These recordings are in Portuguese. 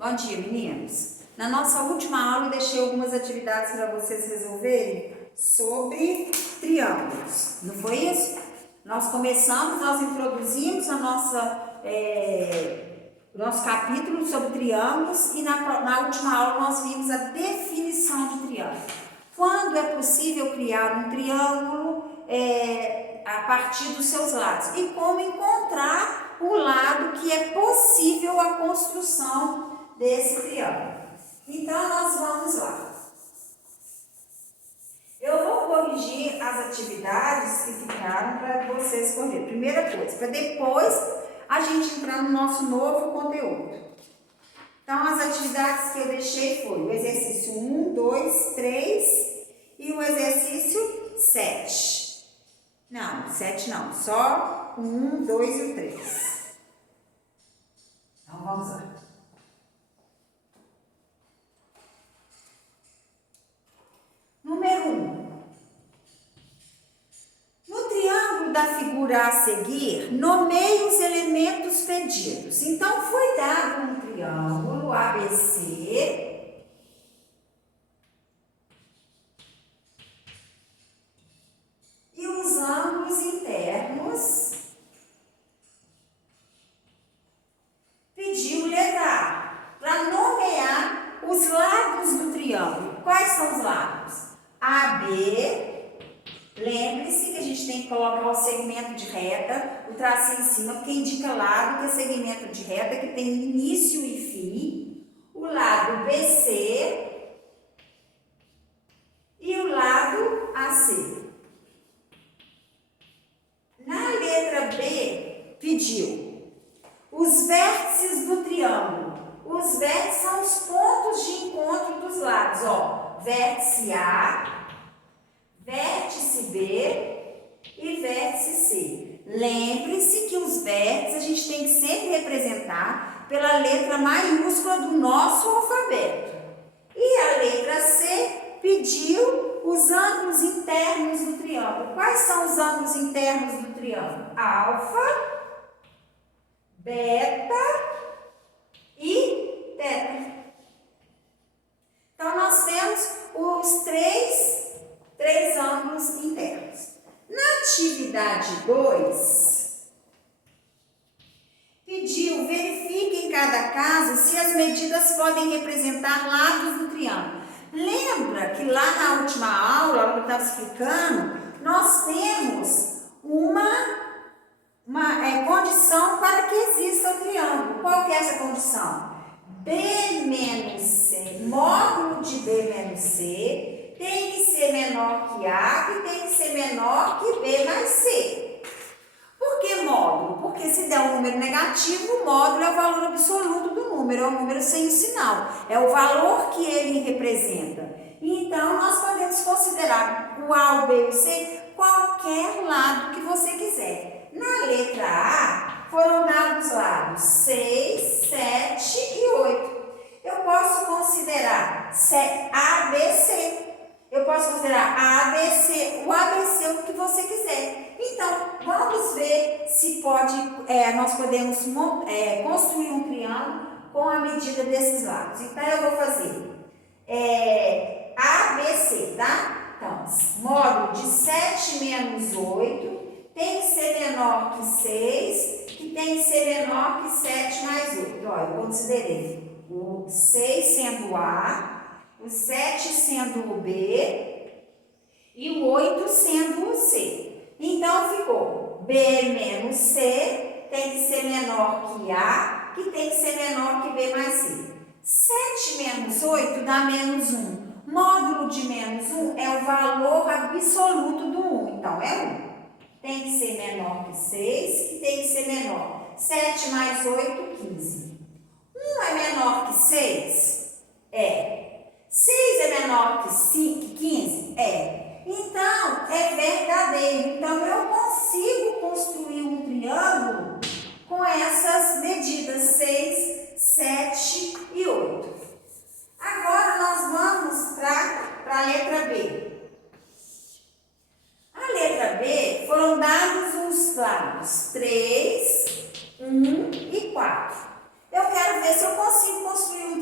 Bom dia, meninos. Na nossa última aula eu deixei algumas atividades para vocês resolverem sobre triângulos, não foi isso? Nós introduzimos a nosso capítulo sobre triângulos e na última aula nós vimos a definição de triângulo. Quando é possível criar um triângulo a partir dos seus lados e como encontrar o lado que é possível a construção desse triângulo. Então, nós vamos lá. Eu vou corrigir as atividades que ficaram para vocês corrigirem. Primeira coisa, para depois a gente entrar no nosso novo conteúdo. Então, as atividades que eu deixei foi o exercício 1, 2, 3 e o exercício 7. Não, 7 não, só o 1, 2 e o 3. Então, vamos lá. Número 1. No triângulo da figura a seguir, nomeie os elementos pedidos. Então, foi dado um triângulo ABC e os ângulos internos. Pediu letra A para nomear os lados do triângulo. Quais são os lados? AB, lembre-se que a gente tem que colocar o segmento de reta, o tracinho em cima, porque indica lado, que é segmento de reta, que tem início e fim. O lado BC e o lado AC. Na letra B, pediu os vértices do triângulo. Os vértices são os pontos de encontro dos lados, ó. Vértice A, vértice B e vértice C. Lembre-se que os vértices a gente tem que sempre representar pela letra maiúscula do nosso alfabeto. E a letra C pediu os ângulos internos do triângulo. Quais são os ângulos internos do triângulo? Alfa, beta e teta. Então, nós temos os três ângulos internos. Na atividade 2, pediu, verifique em cada caso se as medidas podem representar lados do triângulo. Lembra que lá na última aula, que eu estava explicando, nós temos uma condição para que exista o triângulo. Qual que é essa condição? B menos C, módulo de B menos C, tem que ser menor que A, que tem que ser menor que B mais C. Por que módulo? Porque se der um número negativo, o módulo é o valor absoluto do número, é o número sem o sinal, é o valor que ele representa. Então, nós podemos considerar o A, o B e o C qualquer lado que você quiser. Na letra A, foram dados lados 6, 7 e 8. Eu posso considerar ABC. Eu posso considerar ABC, o ABC o que você quiser. Então, vamos ver se nós podemos construir um triângulo com a medida desses lados. Então, eu vou fazer ABC, tá? Então, módulo de 7 menos 8 tem que ser menor que 6, que tem que ser menor que 7 mais 8. Olha, eu considerei o 6 sendo o A, o 7 sendo o B e o 8 sendo o C. Então, ficou B menos C tem que ser menor que A, que tem que ser menor que B mais C. 7 menos 8 dá menos 1. Módulo de menos 1 é o valor absoluto do 1, então é 1. Tem que ser menor que 6, que tem que ser menor. 7 mais 8, 15. 1 é menor que 6? É. 6 é menor que 15? É. Então, é verdadeiro. Então, eu consigo construir um triângulo com essas medidas 6, 7 e 8. Agora, nós vamos para a letra B. A letra B foram dados os lados 3, 1 e 4. Eu quero ver se eu consigo construir um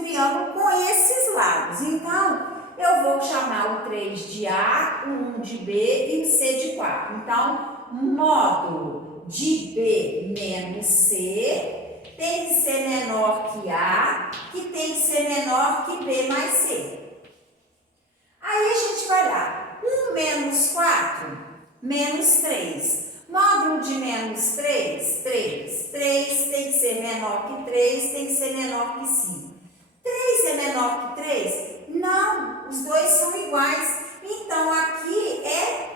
chamar o 3 de A, o 1 de B e o C de 4. Então, módulo de B menos C tem que ser menor que A, que tem que ser menor que B mais C. Aí a gente vai lá, 1 menos 4, menos 3. Módulo de menos 3, 3. 3 tem que ser menor que 3, tem que ser menor que 5. 3 é menor que 3? Não, os dois são iguais. Então, aqui é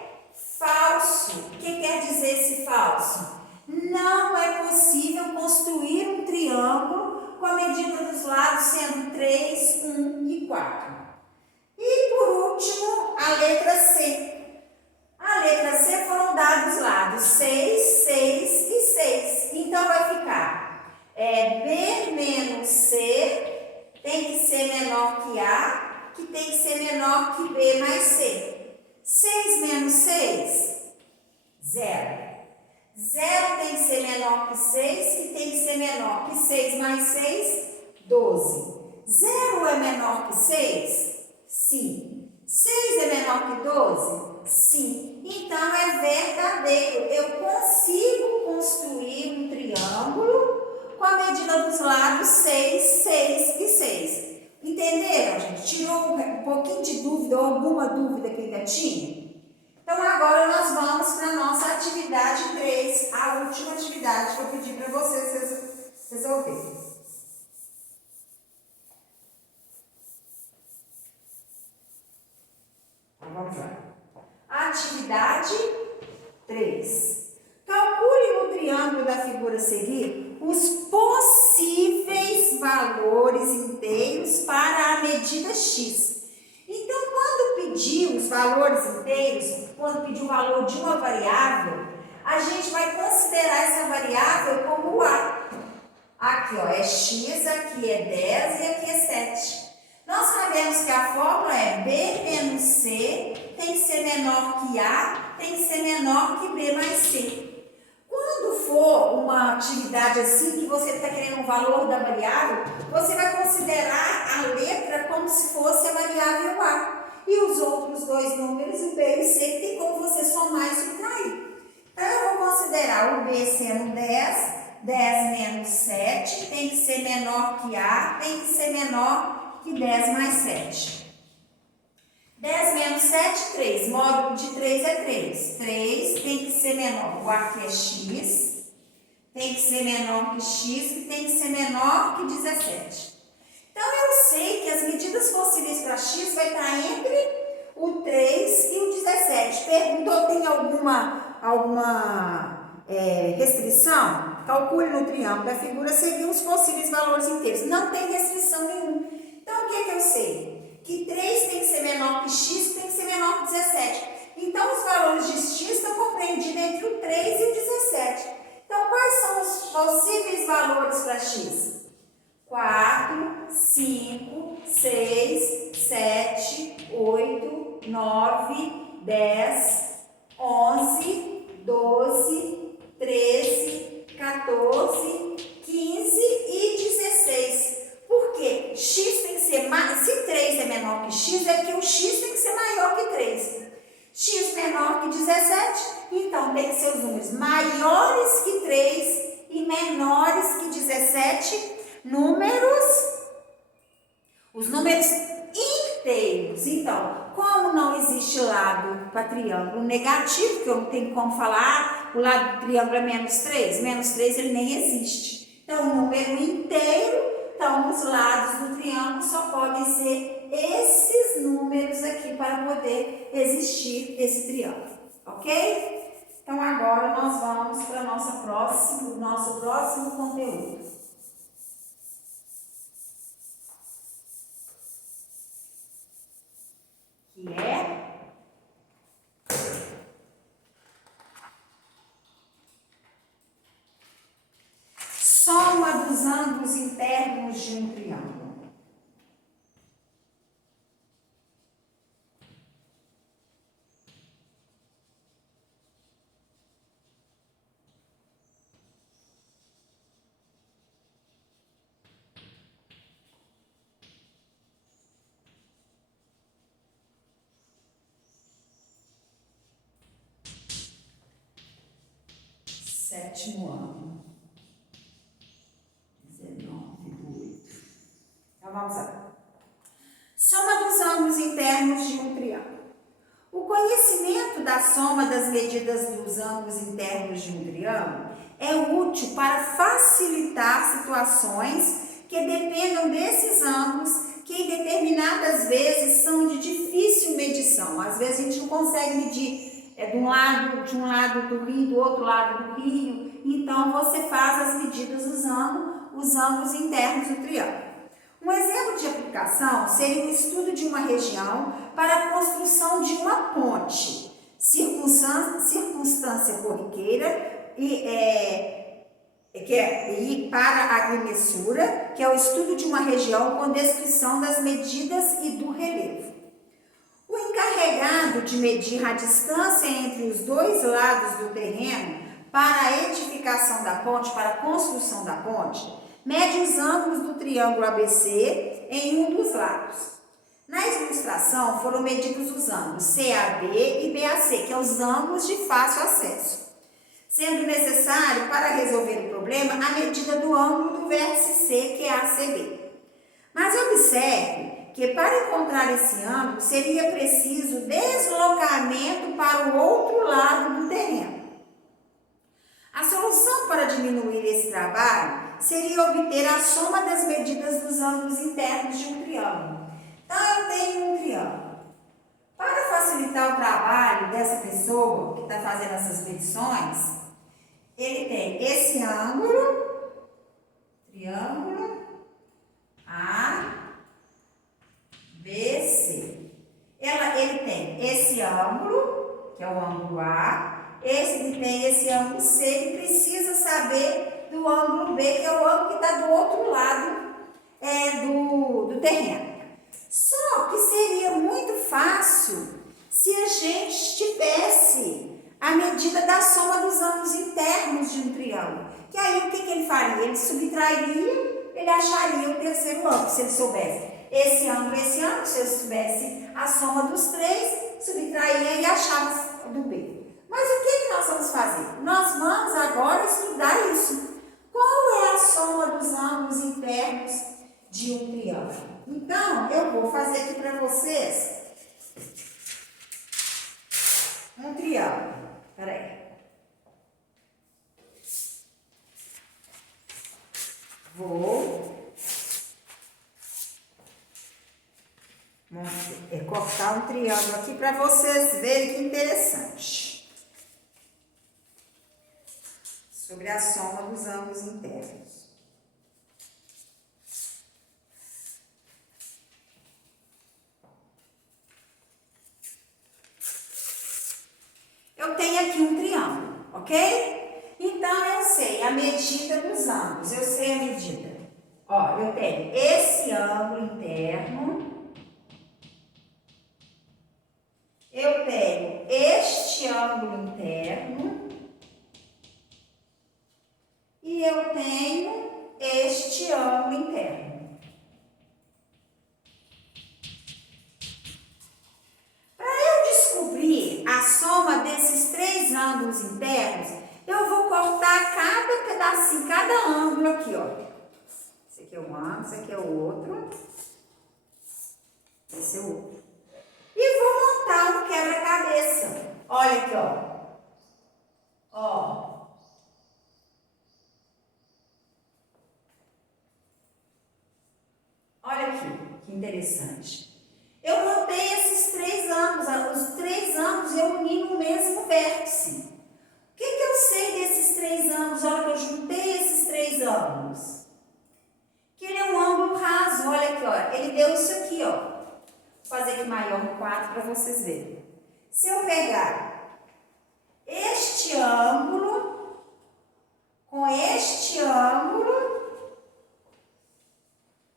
falso. O que quer dizer esse falso? Não é possível construir um triângulo com a medida dos lados sendo 3, 1 e 4. E, por último, a letra C. A letra C foram dados lados 6, 6 e 6. Então, vai ficar B menos C tem que ser menor que A, que tem que ser menor que B mais C. 6 menos 6, 0. 0 tem que ser menor que 6, que tem que ser menor que 6 mais 6, 12. 0 é menor que 6? Sim. 6 é menor que 12? Sim. Então, é verdadeiro. Eu consigo construir um triângulo com a medida dos lados 6, 6 e 6. Entenderam, gente? Tirou um pouquinho de dúvida ou alguma dúvida que ainda tinha? Então, agora nós vamos para a nossa atividade 3, a última atividade que eu pedi para vocês resolverem. Então, vamos lá. Atividade 3. Calcule no triângulo da figura a seguir os possíveis valores inteiros para a medida x. Então, quando pedir os valores inteiros, quando pedir o valor de uma variável, a gente vai considerar essa variável como o A. Aqui, ó, é x, aqui é 10 e aqui é 7. Nós sabemos que a fórmula é B menos C tem que ser menor que A, tem que ser menor que B mais C. Quando for uma atividade assim, que você está querendo um valor da variável, você vai considerar a letra como se fosse a variável A. E os outros dois números, o B e o C, que tem como você somar e subtrair. Então, eu vou considerar o B sendo 10, 10 menos 7, tem que ser menor que A, tem que ser menor que 10 mais 7. 10 menos 7, 3. Módulo de 3 é 3. 3 tem que ser menor. O aqui é x. Tem que ser menor que x, que tem que ser menor que 17. Então, eu sei que as medidas possíveis para x vai estar entre o 3 e o 17. Perguntou, tem alguma restrição? Calcule no triângulo da figura a seguir os possíveis valores inteiros. Não tem restrição nenhuma. Então, o que é que eu sei? Que 3 tem que ser menor que x, tem que ser menor que 17. Então, os valores de x estão compreendidos entre o 3 e o 17. Então, quais são os possíveis valores para x? 4, 5, 6, 7, 8, 9, 10, 11, 12, 13, 14, 15 e 16. Por quê? X tem que ser mais, se 3 é menor que x, é que o x tem que ser maior que 3. X menor que 17, então tem que ser os números maiores que 3 e menores que 17, os números inteiros. Então, como não existe lado para triângulo negativo, que eu não tenho como falar, o lado do triângulo é menos 3 ele nem existe. Então, o número inteiro. Então, os lados do triângulo só podem ser esses números aqui para poder existir esse triângulo, ok? Então, agora nós vamos para o nosso próximo conteúdo. Que é soma dos ângulos internos de um triângulo. sétimo ângulo. 19 do 8. Então, vamos lá. Soma dos ângulos internos de um triângulo. O conhecimento da soma das medidas dos ângulos internos de um triângulo é útil para facilitar situações que dependam desses ângulos que em determinadas vezes são de difícil medição. Às vezes a gente não consegue medir de um lado do rio, do outro lado do rio. Então você faz as medidas usando os ângulos internos do triângulo. Um exemplo de aplicação seria o estudo de uma região para a construção de uma ponte, circunstância corriqueira e para a agrimensura, que é o estudo de uma região com descrição das medidas e do relevo. O encarregado de medir a distância entre os dois lados do terreno para a edificação da ponte, para a construção da ponte, mede os ângulos do triângulo ABC em um dos lados. Na ilustração foram medidos os ângulos CAB e BAC, que são os ângulos de fácil acesso, sendo necessário, para resolver o problema, a medida do ângulo do vértice C, que é ACB. Mas observe que para encontrar esse ângulo seria preciso deslocamento para o outro lado do terreno. A solução para diminuir esse trabalho seria obter a soma das medidas dos ângulos internos de um triângulo. Então, eu tenho um triângulo. Para facilitar o trabalho dessa pessoa que está fazendo essas medições, ele tem esse ângulo, triângulo A, B, C. Ele tem esse ângulo, que é o ângulo A, ele tem esse ângulo C, ele precisa saber do ângulo B, que é o ângulo que está do outro lado do terreno. Só que seria muito fácil se a gente tivesse a medida da soma dos ângulos internos de um triângulo. Que aí o que ele faria? Ele subtrairia, ele acharia o terceiro ângulo, se ele soubesse esse ângulo, se ele soubesse a soma dos três, subtraía e achava do B. Mas o que nós vamos fazer? Nós vamos agora estudar isso. Qual é a soma dos ângulos internos de um triângulo? Então, eu vou fazer aqui para vocês um triângulo. Espera aí. Vou cortar um triângulo aqui para vocês verem que interessante. Sobre a soma dos ângulos internos. Eu tenho aqui um triângulo, ok? Então, eu sei a medida dos ângulos, eu sei a medida. Ó, eu tenho esse ângulo interno, eu tenho este ângulo interno e eu tenho este ângulo interno. A soma desses três ângulos internos, eu vou cortar cada pedacinho, cada ângulo aqui, ó. Esse aqui é um ângulo, esse aqui é o outro. Esse é o outro. E vou montar um quebra-cabeça. Olha aqui, ó. Ó. Olha aqui, que interessante. Eu montei esses três ângulos, os três ângulos eu uni no mesmo vértice. O que eu sei desses três ângulos? Olha que eu juntei esses três ângulos. Que ele é um ângulo raso, olha aqui, ó. Ele deu isso aqui, ó. Vou fazer aqui maior no quadro para vocês verem. Se eu pegar este ângulo com este ângulo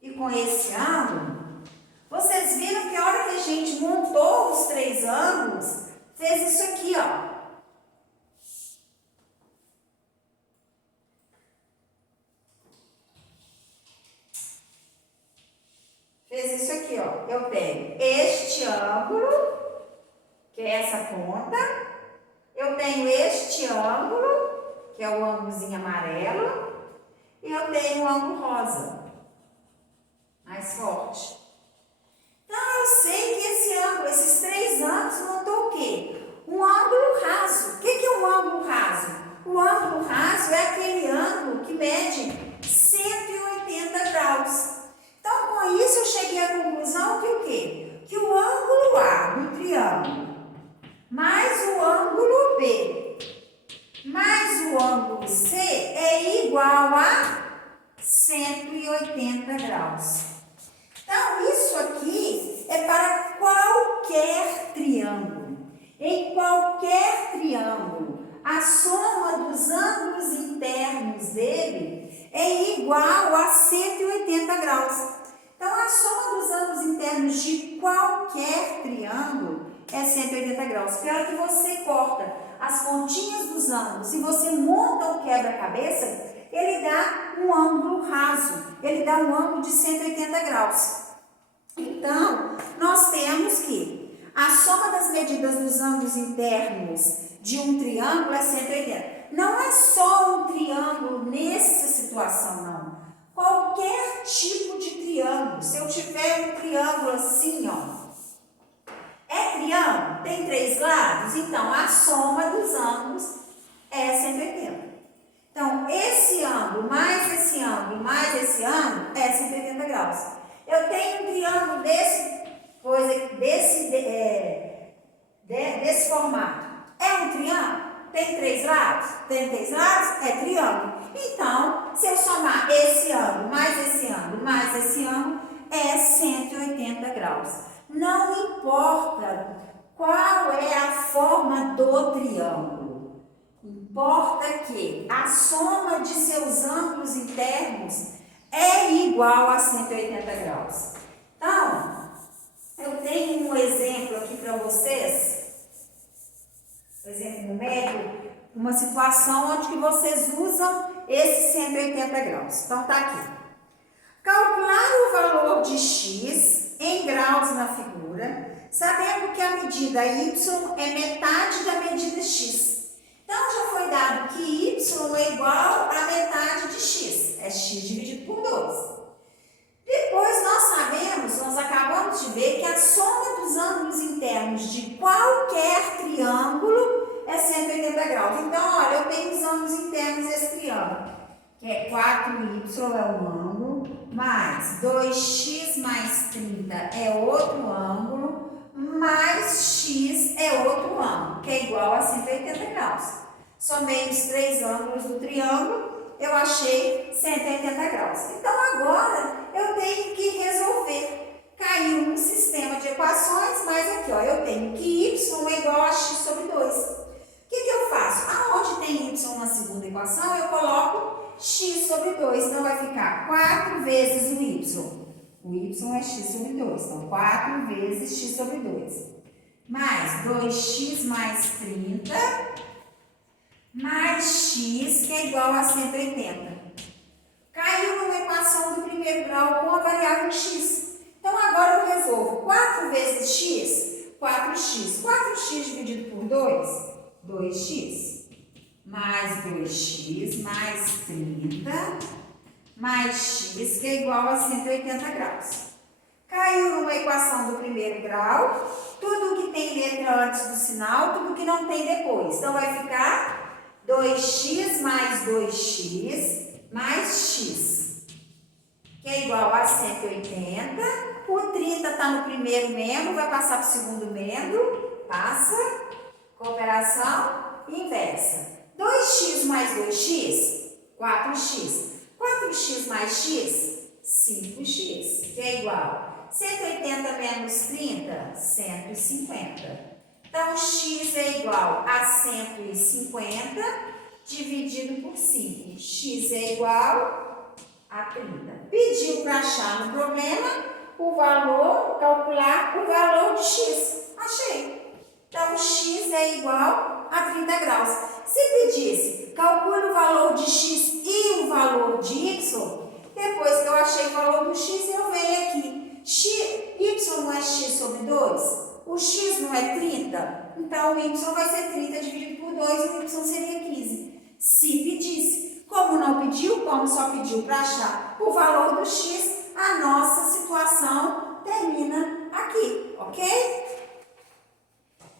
e com esse ângulo, vocês viram que a hora que a gente montou os três ângulos, fez isso aqui, ó. Fez isso aqui, ó. Eu tenho este ângulo, que é essa ponta. Eu tenho este ângulo, que é o ângulozinho amarelo, e eu tenho o ângulo rosa, mais forte. Então, eu sei que esse ângulo, esses três ângulos montou o quê? Um ângulo raso. O que é um ângulo raso? O ângulo raso é aquele ângulo que mede 180 graus. Então, com isso, eu cheguei à conclusão que o quê? Que o ângulo A do triângulo mais o ângulo B mais o ângulo C é igual a 180 graus. Então, isso aqui é para qualquer triângulo. Em qualquer triângulo, a soma dos ângulos internos dele é igual a 180 graus. Então, a soma dos ângulos internos de qualquer triângulo é 180 graus. Pelo que você corta as pontinhas dos ângulos e você monta o quebra-cabeça, ele dá um ângulo raso, ele dá um ângulo de 180 graus. Então, nós temos que a soma das medidas dos ângulos internos de um triângulo é 180. Não é só um triângulo nessa situação, não. Qualquer tipo de triângulo. Se eu tiver um triângulo assim, ó. É triângulo? Tem três lados? Então, a soma dos ângulos é 180. Então, esse ângulo mais esse ângulo mais esse ângulo é 180 graus. Eu tenho um triângulo desse formato. É um triângulo? Tem três lados? Tem três lados? É triângulo. Então, se eu somar esse ângulo mais esse ângulo mais esse ângulo, é 180 graus. Não importa qual é a forma do triângulo. Importa que a soma de seus ângulos internos é igual a 180 graus. Então, eu tenho um exemplo aqui para vocês. Por exemplo, numérico, uma situação onde que vocês usam esse 180 graus. Então, tá aqui. Calcular o valor de x em graus na figura, sabendo que a medida y é metade da medida x. Então, já foi dado que y é igual a metade de x. É x dividido por 2. Depois, nós acabamos de ver que a soma dos ângulos internos de qualquer triângulo é 180 graus. Então, olha, eu tenho os ângulos internos desse triângulo, que é 4y é um ângulo, mais 2x mais 30 é outro ângulo, mais x é outro ângulo, que é igual a 180 graus. Somei os três ângulos do triângulo, eu achei 180 graus. Então, agora, eu tenho que resolver. Caiu um sistema de equações, mas aqui, ó, eu tenho que y é igual a x sobre 2. O que eu faço? Aonde tem y na segunda equação, eu coloco x sobre 2. Então, vai ficar 4 vezes o y. O y é x sobre 2. Então, 4 vezes x sobre 2. Mais 2x mais 30, mais x, que é igual a 180. Caiu numa equação do primeiro grau com a variável x. Então, agora eu resolvo 4 vezes x, 4x. 4x dividido por 2, 2x. Mais 2x, mais 30, mais x, que é igual a 180 graus. Caiu numa equação do primeiro grau, tudo que tem letra antes do sinal, tudo que não tem depois. Então, vai ficar 2x mais 2x mais x, que é igual a 180. O 30 está no primeiro membro, vai passar para o segundo membro, passa, cooperação inversa. 2x mais 2x, 4x. 4x mais x, 5x, que é igual. 180 menos 30, 150. Então, x é igual a 150 dividido por 5. X é igual a 30. Pediu para achar no problema o valor, calcular o valor de x. Achei. Então, x é igual a 30 graus. Se pedisse, calcule o valor de x e o valor de y, depois que eu achei o valor do x, eu venho aqui. Y não é x sobre 2? O x não é 30? Então, o y vai ser 30 dividido por 2 e o y seria 15. se pedisse. Como não pediu, como só pediu para achar o valor do x, a nossa situação termina aqui, ok?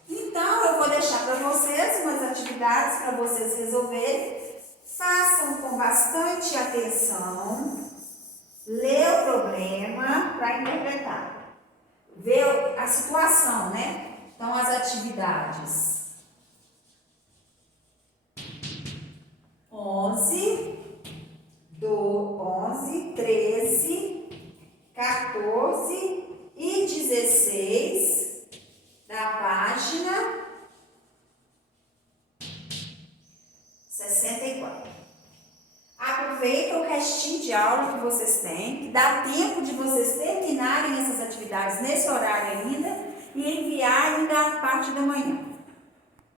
Então, eu vou deixar para vocês umas atividades para vocês resolverem. Façam com bastante atenção, lê o problema para interpretar. Vê a situação, né? Então, as atividades. 11, 13, 14 e 16 da página 64. Aproveita o restinho de aula que vocês têm, que dá tempo de vocês terminarem essas atividades nesse horário ainda e enviar ainda a parte da manhã.